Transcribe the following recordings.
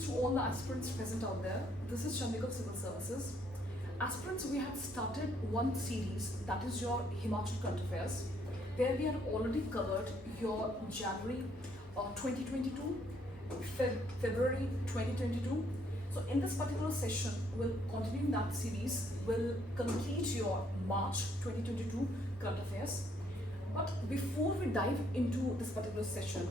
Greetings to all the aspirants present out there. This is Chandika Civil Services. Aspirants, we have started one series, that is your Himachal Current Affairs, where we have already covered your January 2022, February 2022. So in this particular session, we'll continue that series, we'll complete your March 2022 Current Affairs. But before we dive into this particular session,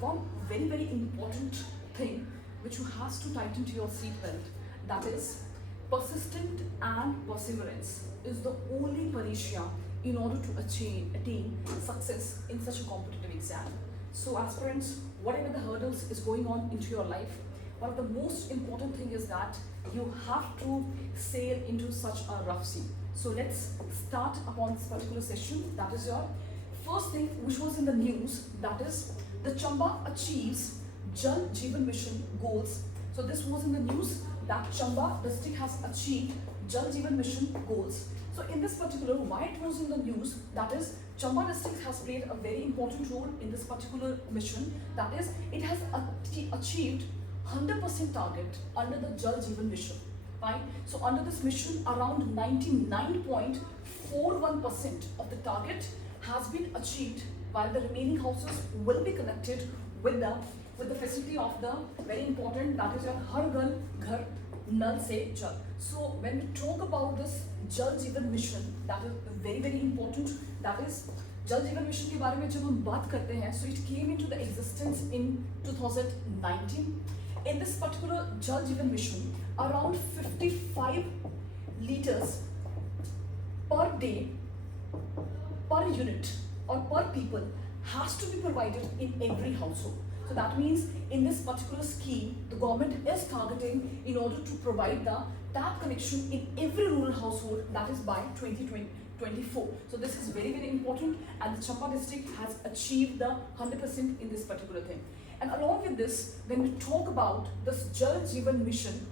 one very important thing which you has to tighten to your seatbelt, that is persistent and perseverance is the only panacea in order to attain success in such a competitive exam. So aspirants, whatever the hurdles is going on into your life, one of the most important thing is that you have to sail into such a rough sea. So let's start upon this particular session. That is your first thing which was in the news, that is the Chamba achieves Jal Jeevan Mission goals. So this was in the news that Chamba district has achieved Jal Jeevan Mission goals. So in this particular, why it was in the news, that is Chamba district has played a very important role in this particular mission. That is, it has achieved 100% target under the Jal Jeevan Mission. Right? So under this mission, around 99.41% of the target has been achieved, while the remaining houses will be connected with the facility of the very important, that is your Har Ghar Ghar Nal Se Jal. So when we talk about this Jal Jeevan Mission, that is very important. That is Jal Jeevan Mission के बारे में जब हम बात करते हैं, so it came into the existence in 2019. In this particular Jal Jeevan Mission, around 55 liters per day, per unit or per people has to be provided in every household. So that means in this particular scheme, the government is targeting in order to provide the tap connection in every rural household, that is by 2024. So this is very important, and the Chamba district has achieved the 100% in this particular thing. And along with this, when we talk about this Jal Jeevan Mission,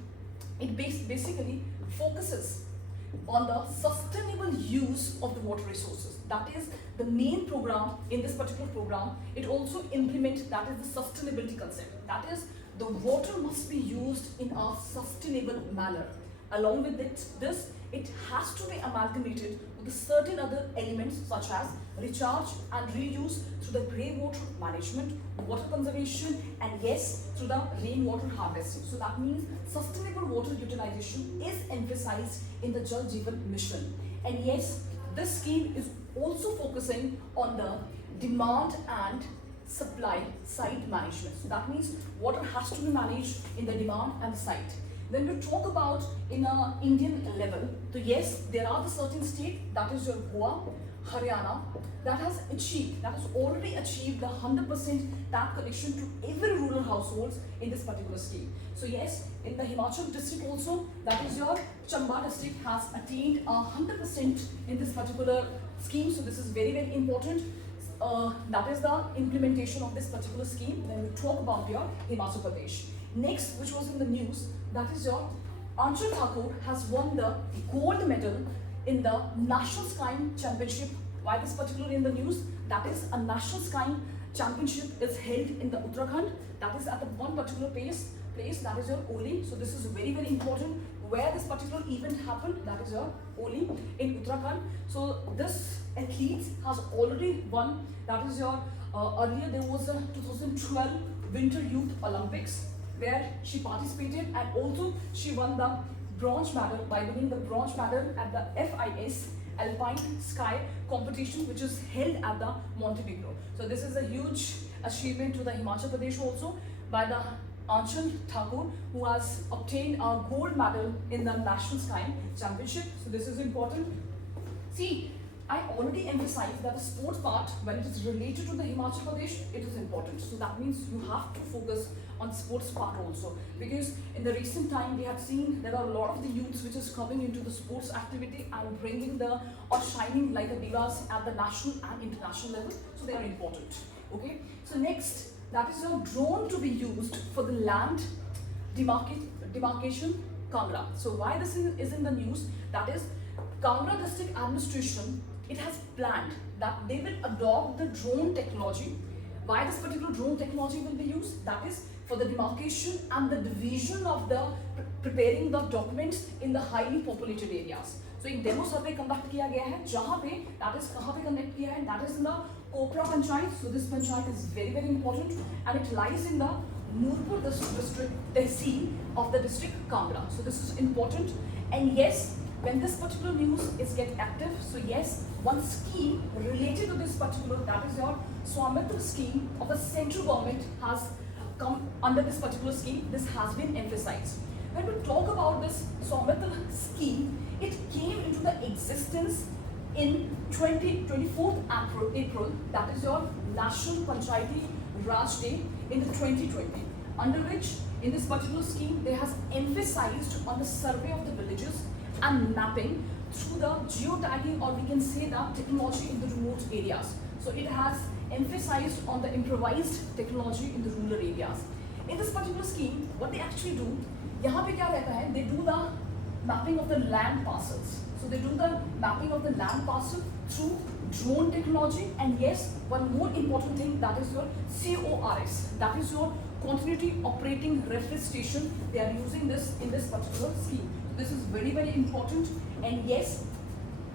it basically focuses on the sustainable use of the water resources. That is the main program in this particular program. It also implements, that is the sustainability concept. That is, the water must be used in a sustainable manner. Along with this, it has to be amalgamated with certain other elements such as recharge and reuse through the grey water management, water conservation, and yes, through the rainwater harvesting. So that means sustainable water utilization is emphasized in the Jal Jeevan Mission. And yes, this scheme is also focusing on the demand and supply side management. So that means water has to be managed in the demand and the side. When we talk about in an Indian level, so yes, there are the certain states, that is your Goa, Haryana, that has already achieved the 100% tap connection to every rural households in this particular scheme. So yes, in the Himachal district also, that is your Chamba district has attained 100% in this particular scheme. So this is very important. That is the implementation of this particular scheme when we talk about your Himachal Pradesh. Next, which was in the news, that is your Anshul Thakur has won the gold medal in the National Skiing Championship. Why this particular in the news? That is a National Skiing Championship is held in the Uttarakhand. That is at the one particular place that is your Oli. So this is very important. Where this particular event happened, that is your Oli in Uttarakhand. So this athlete has already won. That is your earlier there was a 2012 Winter Youth Olympics, where she participated, and also she won the bronze medal by winning the bronze medal at the FIS Alpine Sky competition, which is held at the Montenegro. So this is a huge achievement to the Himachal Pradesh also by the Anshul Thakur, who has obtained a gold medal in the National Skiing Championship. So this is important. See, I already emphasized that the sports part, when it is related to the Himachal Pradesh, it is important. So that means you have to focus on sports part also, because in the recent time we have seen there are a lot of the youths which is coming into the sports activity and bringing the or shining like a divas at the national and international level. So they are important. Okay. So next, that is your drone to be used for the land demarcation Kangra. So why this is in the news? That is Kangra district administration. It has planned that they will adopt the drone technology. Why this particular drone technology will be used? That is for the demarcation and the division of the preparing the documents in the highly populated areas. So एक demo survey conduct किया गया है जहाँ पे that is कहाँ पे conduct किया है, that is in the Kopra Panchayat. So this panchayat is very important and it lies in the Nurpur district tehsil of the district Kangra. So this is important, and yes, when this particular news is get active, so yes, one scheme related to this particular, that is your Swamitra scheme of the central government has come under this particular scheme. This has been emphasized. When we talk about this Swamitra scheme, it came into the existence in 24th April, that is your National Panchayati Raj Day in the 2020, under which in this particular scheme they has emphasized on the survey of the villages and mapping through the geotagging, or we can say the technology in the remote areas. So it has emphasized on the improvised technology in the rural areas. In this particular scheme, what they actually do, यहाँ पे क्या रहता है, they do the mapping of the land parcels. So they do the mapping of the land parcel through drone technology, and yes, one more important thing, that is your CORS, that is your continuity operating reference station. They are using this in this particular scheme. So this is very important, and yes,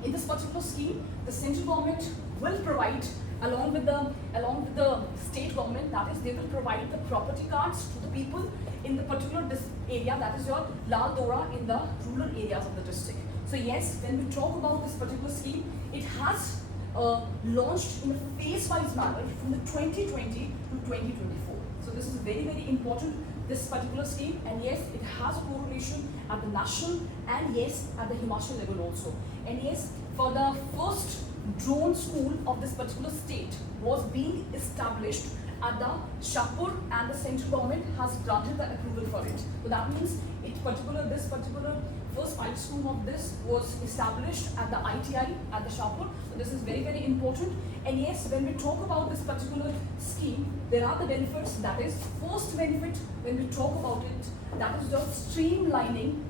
in this particular scheme, the central government will provide along with the state government, that is, they will provide the property cards to the people in the particular area, that is your Lal Dora in the rural areas of the district. So yes, when we talk about this particular scheme, it has launched in a phase-wise manner from the 2020 to 2024. So this is very important, this particular scheme, and yes, it has a correlation at the national and yes, at the Himachal level also. And yes, for the first drone school of this particular state was being established at the Shahpur, and the central government has granted the approval for it. So that means this particular first pilot school of this was established at the ITI at the Shahpur. So this is very important. And yes, when we talk about this particular scheme, there are the benefits. That is, first benefit when we talk about it, that is the streamlining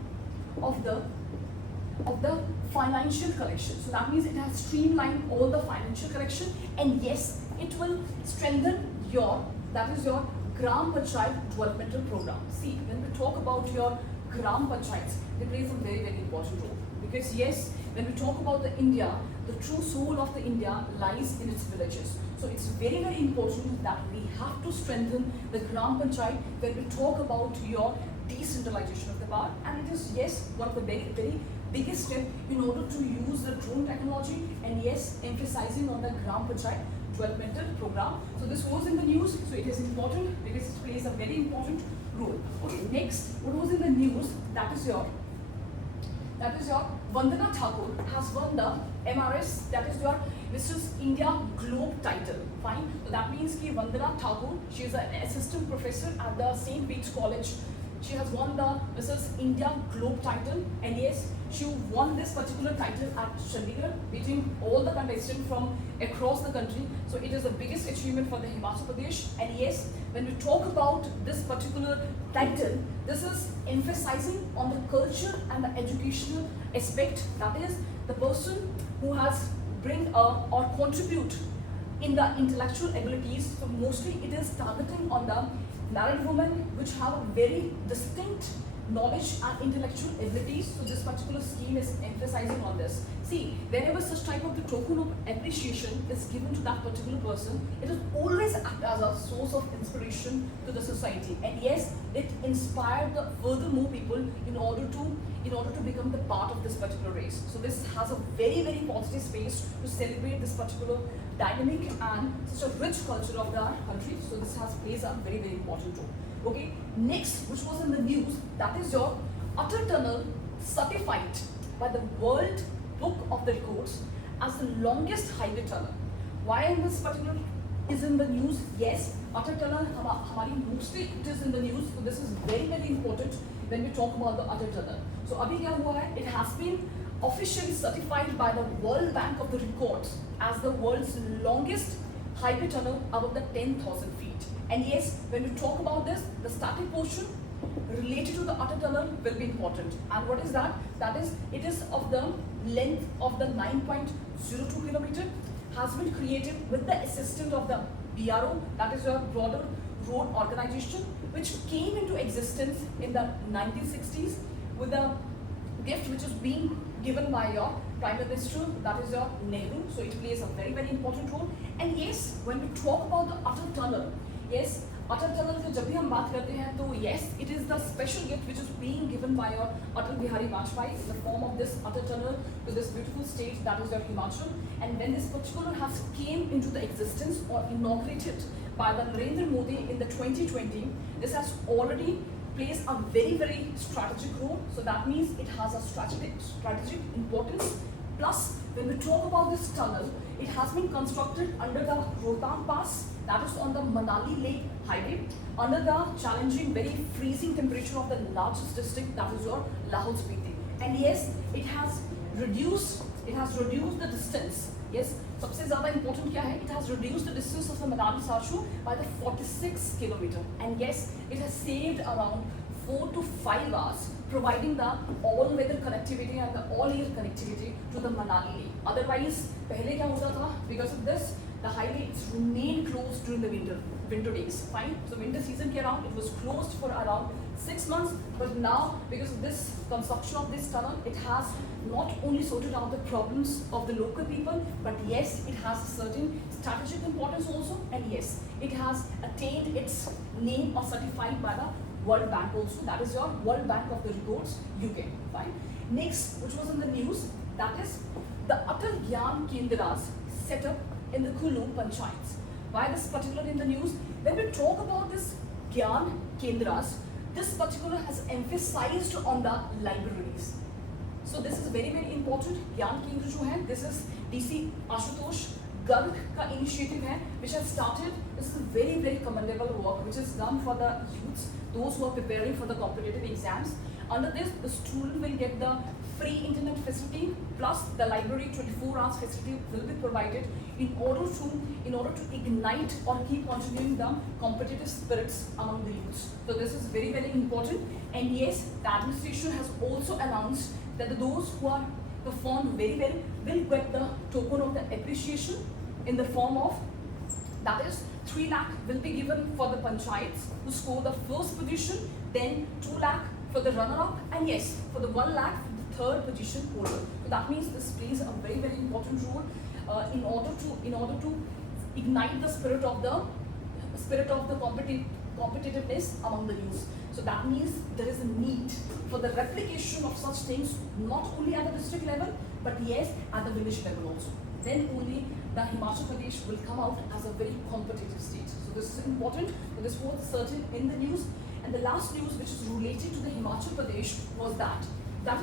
of the financial collection. So that means it has streamlined all the financial collection, and yes, it will strengthen your Gram Panchayat developmental program. See, when we talk about your Gram Panchayats, they play some very important role, because yes, when we talk about the India, the true soul of the India lies in its villages. So it's very important that we have to strengthen the Gram Panchayat when we talk about your decentralization of the power, and it is yes, one of the very biggest step in order to use the drone technology, and yes, emphasizing on the Gram Panchayat developmental program. So this was in the news, so it is important because it plays a very important role. Okay, next, what was in the news, that is your Vandana Thakur has won the MRS, that is your Mrs. India Globe title. Fine. So that means ki Vandana Thakur, she is an assistant professor at the St. Peter's College. She has won the Mrs. India Globe title, and yes, she won this particular title at Chandigarh, beating all the contestants from across the country. So it is the biggest achievement for the Himachal Pradesh. And yes, when we talk about this particular title, this is emphasizing on the culture and the educational aspect. That is, the person who has bring or contribute in the intellectual abilities. So mostly it is targeting on the married women which have a very distinct knowledge and intellectual abilities. So this particular scheme is emphasizing on this. See, whenever such type of the token of appreciation is given to that particular person, it will always act as a source of inspiration to the society. And yes, it inspired the furthermore people in order to become the part of this particular race. So this has a very positive space to celebrate this particular dynamic and such a rich culture of our country. So this plays a very important role. Okay, next, which was in the news, that is your Utter Tunnel certified by the World Book of the Records as the longest highway tunnel. Why in this particular is in the news? Yes, Utter Tunnel, mostly it is in the news. So this is very important when we talk about the Utter Tunnel. So abhi kya hua hai? It has been officially certified by the World Bank of the Records as the world's longest highway tunnel above the 10,000 feet. And yes, when we talk about this, the starting portion related to the Utter Tunnel will be important. And what is that? That is, it is of the length of the 9.02 kilometer, has been created with the assistance of the BRO, that is your Border Road Organization, which came into existence in the 1960s with a gift which is being given by your Prime Minister, that is your Nehru. So it plays a very, very important role. And yes, when we talk about the Atal Tunnel, yes, Atal Tunnel से जब भी हम बात करते हैं तो yes, it is the special gift which is being given by your Atal Bihari Vajpayee in the form of this Atal Tunnel to this beautiful state that is your Himachal. And when this particular has came into the existence or inaugurated by the Narendra Modi in the 2020, this has already plays a very, very strategic role. So that means it has a strategic importance. Plus, when we talk about this tunnel, it has been constructed under the Rohtang Pass, that is on the Manali Lake Highway, under the challenging, very freezing temperature of the largest district, that is your Lahaul Spiti. And yes, it has reduced the distance. Yes, सबसे ज़्यादा important क्या है? It has reduced the distance of the Manali Sarshu by the 46 kilometer. And yes, it has saved around 4 to 5 hours, providing the all-weather connectivity and the all-year connectivity to the Manali Lake. Otherwise, पहले क्या होता था? Because of this, the highway remained closed during the winter days. Fine. So winter season के around, it was closed for around 6 months. But now, because of this construction of this tunnel, it has not only sorted out the problems of the local people, but yes, it has a certain strategic importance also. And yes, it has attained its name or certified by the World Bank also. That is your World Bank of the Records, UK. Fine. Next, which was in the news, that is the Atal Gyan Kendras set up in the Kullu Panchayats. Why this particular in the news? When we talk about this Gyan Kendras, this particular has emphasized on the libraries. So this is very, very important. Gyan Kendra जो है, this is DC Ashutosh Garg का initiative है, which has started. This is a very, very commendable work which is done for the youths, those who are preparing for the competitive exams. Under this, the student will get the free internet facility plus the library 24 hours facility will be provided in order to ignite or keep continuing the competitive spirits among the youths. So this is very, very important. And yes, the administration has also announced that those who are performed very well will get the token of the appreciation in the form of, that is 3 lakh will be given for the panchayats who score the first position, then 2 lakh for the runner-up, and yes, for the 1 lakh for the third position holder. So that means this plays a very, very important role in order to ignite the spirit of the competitiveness among the youth. So that means there is a need for the replication of such things not only at the district level, but yes, at the village level also. Then only the Himachal Pradesh will come out as a very competitive state. So this is important. So this was certain in the news. And the last news which is related to the Himachal Pradesh was that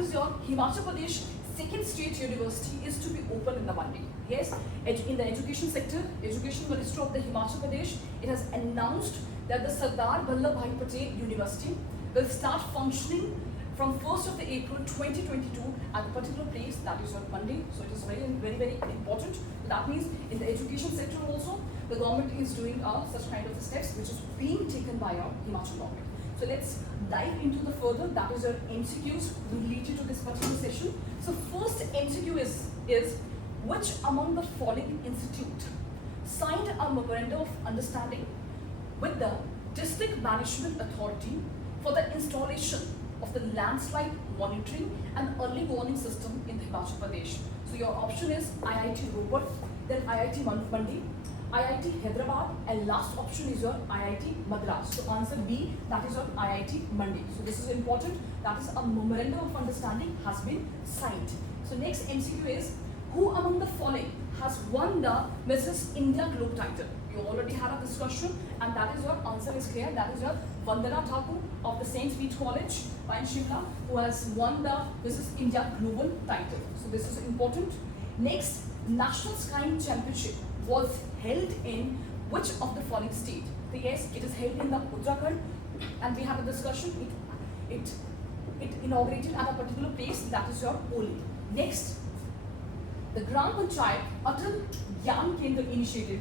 is your Himachal Pradesh second state university is to be open in the Monday. Yes, in the education sector, Education Minister of the Himachal Pradesh, it has announced that the Sardar Patel University will start functioning from 1st of April 2022 at a particular place, that is on Monday. So it is very, very, very important. That means in the education sector also, the government is doing such kind of steps which is being taken by our Himachal government. So let's dive into the further, that is your MCQs related to this particular session. So first MCQ is which among the following institute signed a memorandum of understanding with the District Management Authority for the installation of the landslide monitoring and early warning system in Himachal Pradesh. So your option is IIT Roper, then IIT Mandi, IIT Hyderabad, and last option is your IIT Madras. So answer B, that is your IIT Mandi. So this is important. That is a memorandum of understanding has been signed. So next MCQ is who among the following has won the Mrs. India Globe title? You already had a discussion, and that is your answer is clear. That is your Vandana Thakur of the St. Pete College in Shimla, who has won the Mrs. India Global title. So this is important. Next, National Skiing Championship was held in which of the following state? So yes, it is held in the Uttarakhand, and we have a discussion. It inaugurated at a particular place, that is your Oli. Next, the Gram Panchayat Atal Gyan Kendra initiative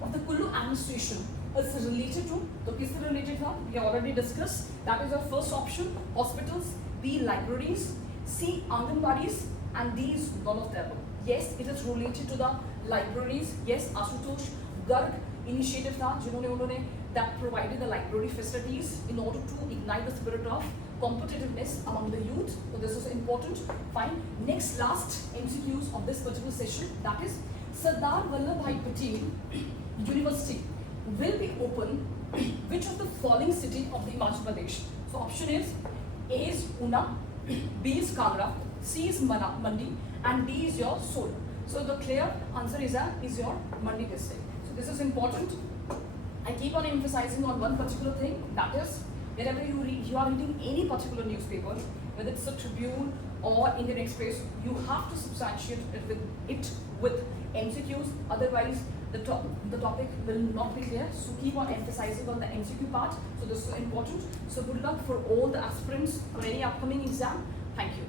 of the Kullu administration is related to, so किससे related था? We already discussed. That is your first option, hospitals, B, libraries, C, Anganwadis, and D is none of the above. Yes, it is related to the libraries. Yes, Ashutosh Garg initiative था, जिन्होंने that provided the library facilities in order to ignite the spirit of competitiveness among the youth. So this is important. Fine. Next, last MCQs of this particular session, that is Sardar Vallabhbhai Patel University will be open which of the following city of the Himachal Pradesh? So option is A is Una, B is Kangra, C is Mandi, and D is your Sola. So the clear answer is your Mandi district. So this is important. I keep on emphasizing on one particular thing, that is wherever you are reading any particular newspaper, whether it's a Tribune or Indian Express, you have to substantiate it with MCQs. Otherwise, the topic will not be clear. So keep on emphasizing on the MCQ part. So this is important. So good luck for all the aspirants for any upcoming exam. Thank you.